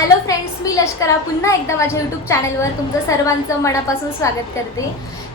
Hello friends, मी लष्करा पुन्हा एकदा माझ्या यूट्यूब चॅनलवर तुमचं सर्वांचं मनापासून स्वागत करते.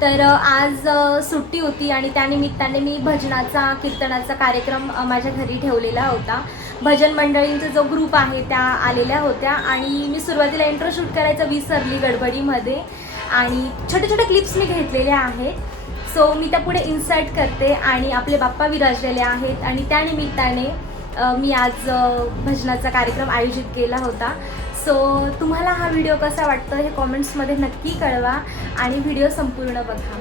तर आज सुट्टी होती आणि त्यानिमित्ताने मी भजनाचा कीर्तनाचा कार्यक्रम माझ्या घरी ठेवलेला होता. भजन मंडळींचा जो ग्रुप आहे त्या आलेल्या होत्या आणि मी सुरुवातीला इंट्रो शूट करायचं विसरली गडबडीमध्ये आणि छोटे छोटे क्लिप्स मी घेतलेल्या आहेत. सो मी त्या पुढे इन्सर्ट करते आणि आपले बाप्पा विराजलेले आहेत आणि त्यानिमित्ताने मी आज भजनाचा कार्यक्रम आयोजित केला होता. सो तुम्हाला हा व्हिडिओ कसा वाटतो हे कॉमेंट्समध्ये नक्की कळवा आणि व्हिडिओ संपूर्ण बघा.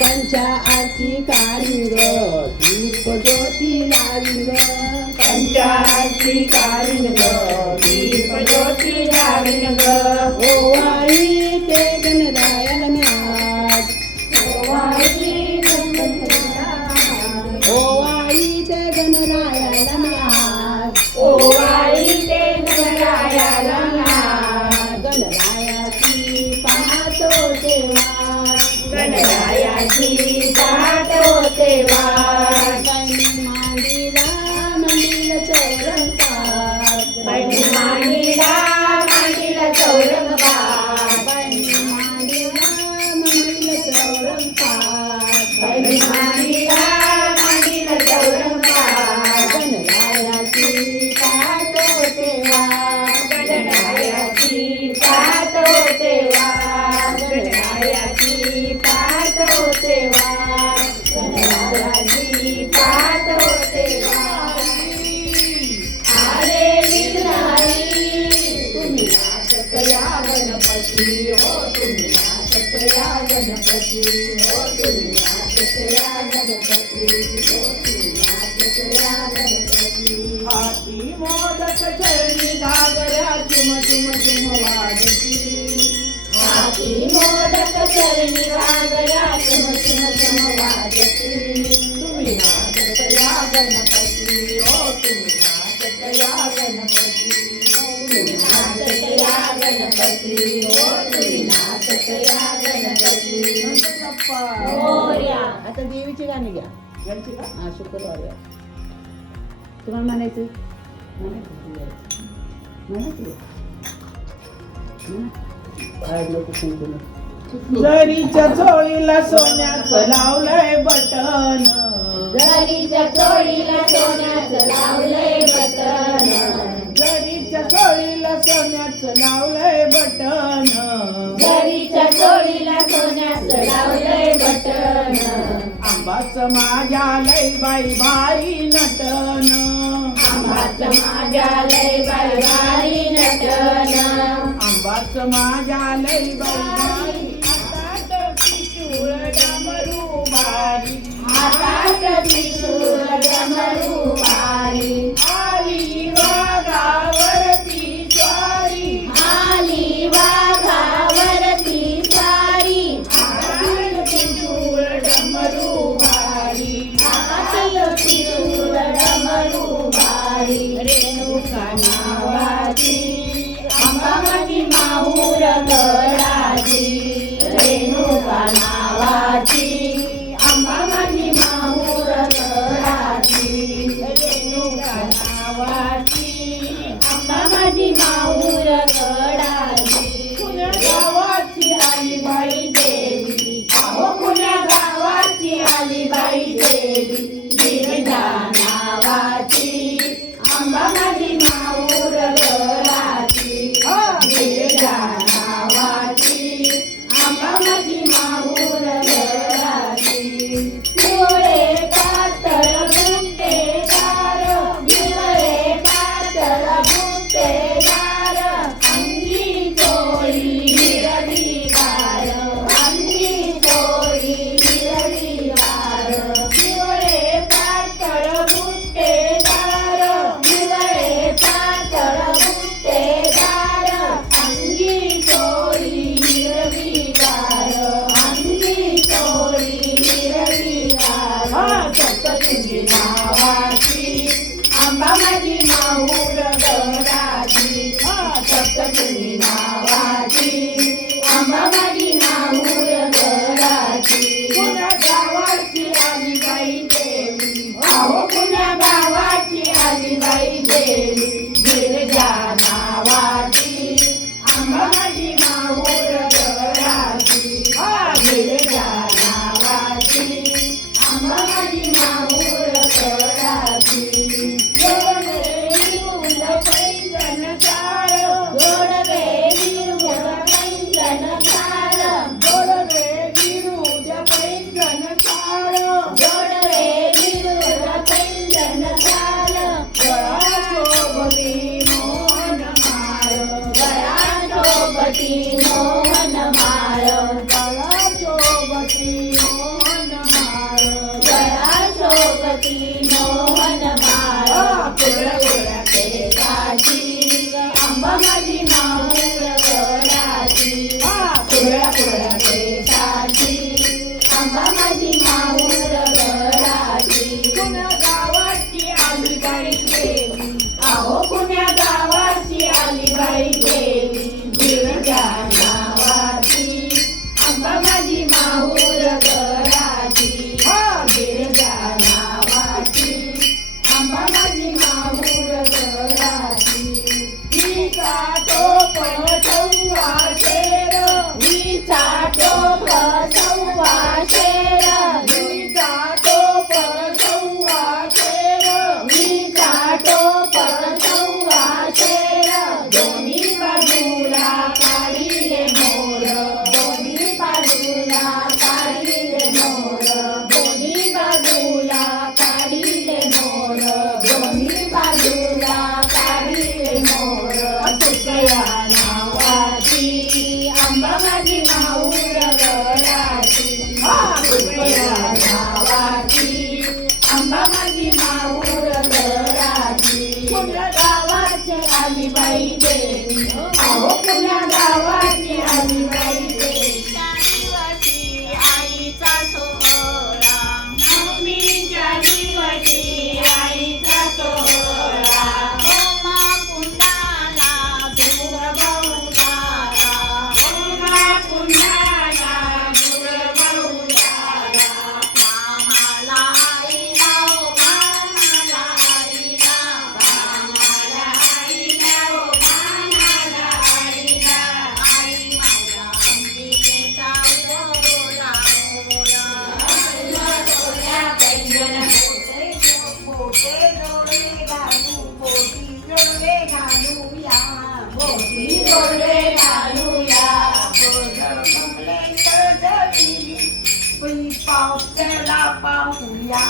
पंचा आरती काढी ग दीप ज्योती लावी ग. पंचा आरती काढी ग दीप ज्योती लावी ग. ओवाळी ते गणरायाला म्याज. ओवाळी ते गणरायाला म्याज. ओवाळी ते गणरायाला म्याज. गणरायाची पाहतो तेव्हा गणरायाची पाहतो तेव्हा. बहिणी मांडीला मंडीला चौरंगात. बहिणी मांडीला मंडीला चौरंगात. बहिणी मांडीला मंडीला चौरंगात. बहिणी मांडीला मंडीला चौरंगात. गणरायाची पाहतो तेव्हा. गणरायाची पाहतो तेव्हा. गणरायाची पाहतो तेव्हा. गणरायाची पाहतो तेव्हा. आले विघ्नहरी तुम्ही नाचत या गणपती हो. तुम्ही नाचत या गणपती हो. तुम्ही नाचत या गणपती हो. तुम्ही नाचत या गणपती. हाती मोदक चरणी घागऱ्या झुम झुम झुम वाजती. हाती मोदक चरणी घागऱ्या झुम झुम झुम वाजती. तुम्ही नाचत या गणपती हो. तुम्ही नाचत या गणपती हो. तुम्ही नाचत या गणपती हो. तुम्ही नाचत या गणपती. मोरया. आता देवीची गाणी घ्या. गायची का? हा, शुक्रवार तुम्हाला म्हणायचं. जरीच्या चोळीला सोन्याचं लावलंय बटन. जरीच्या चोळीला सोन्याचं लावलंय बटन. जरीच्या चोळीला सोन्याचं लावलंय बटन. जरीच्या चोळीला सोन्याचं लावलंय बटन. आंबाचं माझ्या लय बाई भारी नटन. आंबाचं माझ्या लय बाई भारी नटन. आंबाचं माझ्या लय बाई भारी. हातात त्रिशूळ डमरू भारी. हातात त्रिशूळ डमरू भारी. आली वाघावरती स्वारी. आली वाघावरती स्वारी. हातात त्रिशूळ डमरू भारी. हातात त्रिशूळ डमरू भारी. रेणुका नावाची अंबा माझी माहूर गडाची. रेणुका नावाची अंबा माझी माहूर गडाची. नावाची आंबा माझी माहूर गडाची सप्तशृंगी नावाची आंबा माझी माहूर गडाची पुण्या गावाची आलीबाई देवी अहो पुण्या गावाची आलीबाई देवी गिरजा नावाची आंबा माझी माहूर गडाची गिरजा नावाची आंबा माझी माहूर गडाची मोहन माळ गळा शोभती मोहन माळ गळा शोभती मोहन माळ कुरळ्या कुरळ्या केसाची आंबा माझी माहूर गडाची कुरळ्या कुरळ्या केसाची आंबा माझी माहूर गडाची पुण्या गावाची आलीबाई देवी अहो पुण्या गावाची आलीबाई देवी गिरजा नावाची आंबा माझी माहूर गडाची गिरजा नावाची आंबा माझी माहूर गडाची हिचा टोप सव्वा शेर हिचा टोप सव्वा शेर हिचा टोप सव्वा शेर हिचा टोप सव्वा शेर दोन्ही बाजूला काढिले मोर दोन्ही बाजूला काढिले मोर दोन्ही बाजूला काढिले मोर दोन्ही बाजूला काढिले मोर तुकया नावाची आंबा माझी माहूर गडाची तुकया नावाची आंबा माझी माहूर गडाची पुण्या गावाची आलीबाई देवी अहो पुण्या गावाची आलीबाई देवी आदिवासी आईचा सोहळा नवमीच्या दिवशी आईचा सोहळा होमा कुंडाला दूर बहुतारा होमा कुंडाला दूर बहुतारा कामाला आईला ओ कामाला आईला कामाला आईला ओ कामाला आईला आई माझ्या अंबिकेचा ओला ओला डोळ्या पैंजण मोठे डोळे घालू मोठी डोळे घालूया मोठी डोळे घालूया पावसाला पाहूया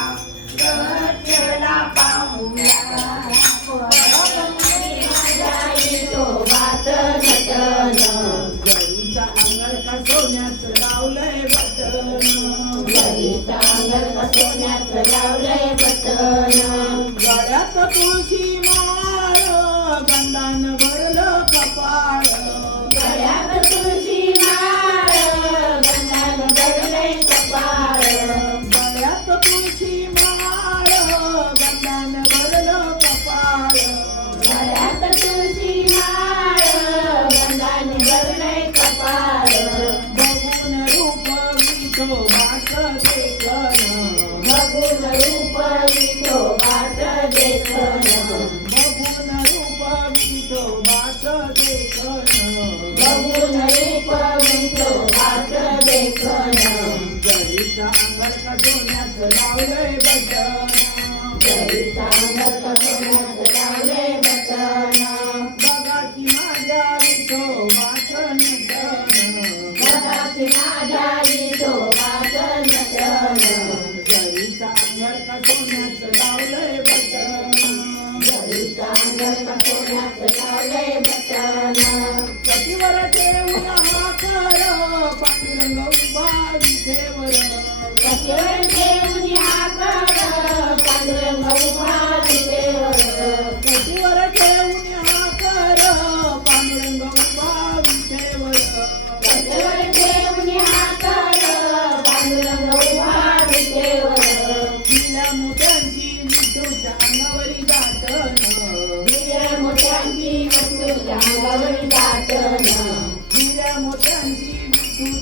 गचला पाहूया तो बात नटन गरीचा अंगण का सोन्याचं लावलंय बटन गरीचा अंगण का सोन्याचं लावलंय बटन गळ्यात तुळशी माळ गंधान भरलं कपाळ गळ्यात तुळशी माळ गंधान भरलंय कपाळ गळ्यात तुळशी माळ गंधान भरलं कपाळ गळ्यात तुळशी माळ गंधान भरलंय कपाळ बघून रूप विठोबाच देखन बघून रूप विठोबाच देखन बघून रूप विठोबाच देखन बघून रूप विठोबाच देखन गरीचा अंगर का सोन्याचं लावलंय बटन गरीचा अंगर का सोन्याचं लावलंय बटन बघा की माझ्या विठोबाच नटन बघा की माझ्या विठोबाच नटन गरीचा अंगर का सोन्याचं लावलंय बटन गरीचा अंगर का सोन्याचं लावलंय बटन कटीवर ठेवून हा कर पांडुरंग उभा विठेवर कटीवर ठेवून हा कर पांडुरंग उभा विठेवर कटीवर ठेवून हा कर पांडुरंग उभा विठेवर कटीवर ठेवून हा कर पांडुरंग उभा विठेवर तिला मोठ्यांची विठो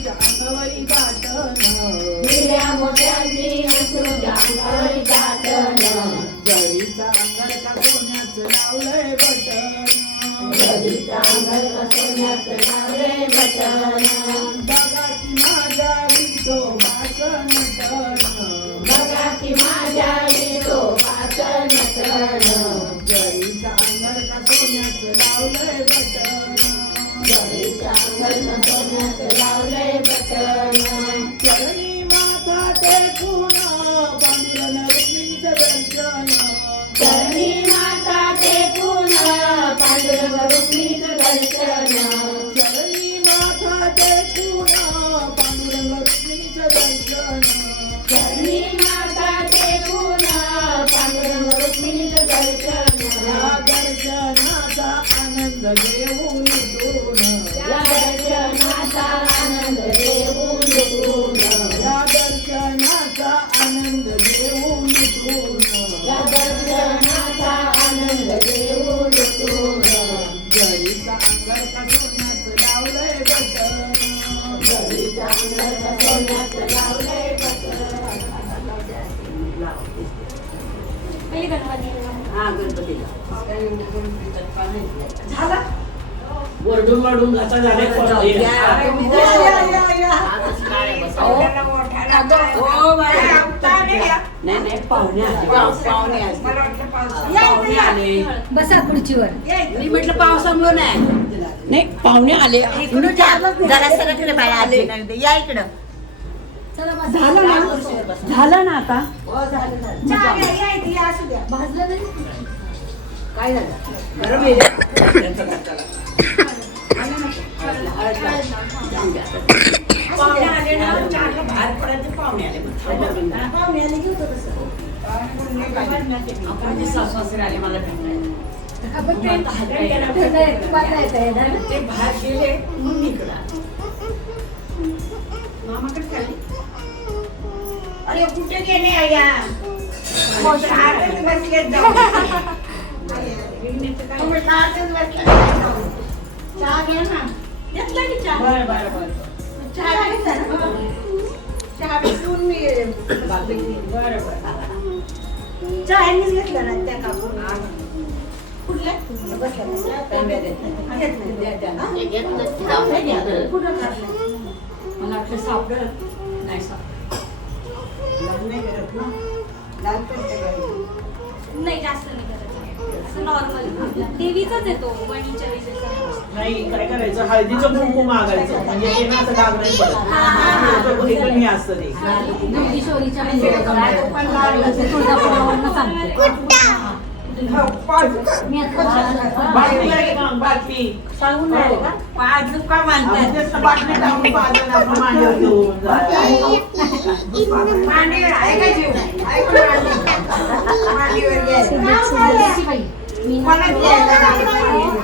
तुझ्या अंगावरी दाटन हिरव्या मोत्यांची तुझ्या अंगावरी दाटन जरीचा अंगार का सोन्याचं लावलंय बटन जरीचा अंगार का सोन्याचं लावलंय बटन बघा की माझ्या विठोबाचं नटन बघा की माझ्या विठोबाचं नटन जरीचा अंगार का सोन्याचं लावलंय बटन जरीच्या अंगार का सोन्याचं लावलंय बटन चरणी माथा टेकून पांडुरंग रुक्मिणीचं दर्शन चरणी माता टेकून पांडुरंग रुक्मिणीचं दर्शन चरणी माथा टेकून पांडुरंग रुक्मिणीचं दर्शन चरणी माता टेकून पांडुरंग रुक्मिणीचं दर्शन या दर्शनाचा आनंद घेऊन लुटून या दर्शनाचा आनंद घेऊन लुटून या दर्शनाचा आनंद घेऊन लुटून या दर्शनाचा आनंद घेऊन लुटून जरीचा अंगार का सोन्याचं लावलंय बटन जरीच्या अंगार का सोन्याचं लावलंय बटन पहिली गणपती झाला वरडून वरडून घाता झाले नाही पाहुणे आले बसा खुर्चीवर मी म्हटलं पावसामुळे नाही पाहुणे आले जरा सरकले बाया आले या इकडं चला बसा. झालं ना आता भाजलं नाही काय झालं गरम आहे पाहुणे आले ना चारला बाहेर पडायचे पाहुणे आले पाहुणे आले की होतं तसं आपण सासरे आले मला भेटायला ते बाहेर गेले मग निघला मामाकडे चालली अरे कुठे गेले आया बसले चहा घ्या ना घेतला की चहा बरं बरं बरं चहा घ्यायचा ना चहा पिऊन मी बरं बरं चहा यांनीच घेतला ना त्या काकून कुठल्या कुठं काढलं मला वाटलं सापडत नाही नाही जास्त नाही करायचं असं नॉर्मल देवीचाच येतो वणीच्या वेळेस नाही काय करायचं हळदीचं कुंकू मागायचं म्हणजे ते ना असं डाग नाही पडत एकदम हे असतं ते किशोरीच्या तुळजापुरावरनं सांगते मी आता बाटली आहे का? बाटली सांगून राहिले का आपण तेच बाटली टाकून पाजून आपण मांडीवर घेऊन सुदेशी बाई, मी ना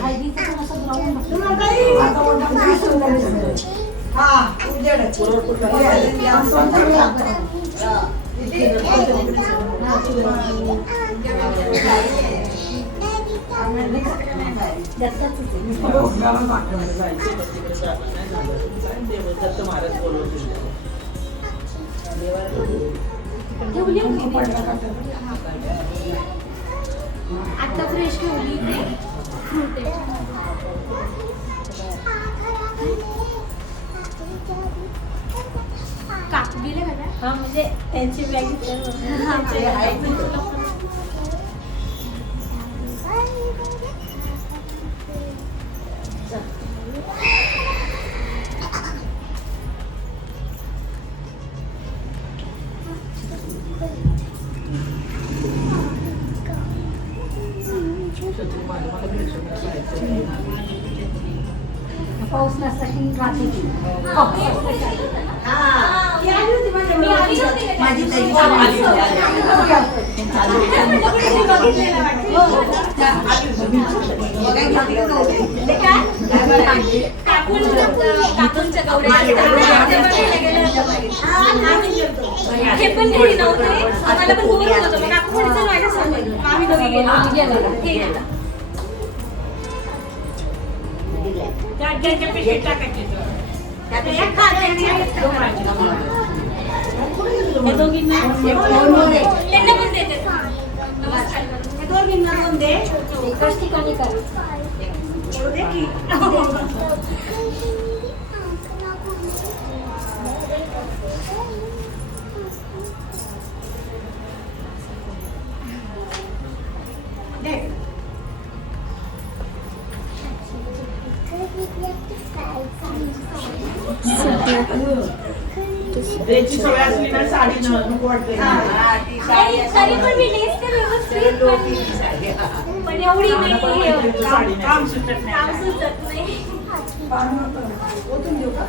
हळदीचं पण असं ब्राऊन दत्त महाराज बोलवतील आता फ्रेश ठेवली ते फ्रूट आहे. काकू गेले का त्या? हा म्हणजे त्यांची बॅग पाऊस नसला की राहते ती. मी आली नव्हती का त्या माझी दिवशी? ताई ते काय? काकूंच्या गौऱ्या हे पण घरी नव्हते आम्हाला पण बोर होत होतं मग काकू म्हणे चल माझ्या सोबत आम्ही दोघी गेलो हे गेलं त्यांना पण देते. नमस्कार करून. हे दोघींना दोन दे. एकाच ठिकाणी कर. दे की. दे. द्यायची सवय असली ना साडी नको वाटते. तरी पण मी नेसते व्यवस्थित पण एवढी नाही हे होत. साडी नाही. काम सुटत नाही. काम सुचत नाही. ओतून देऊ का?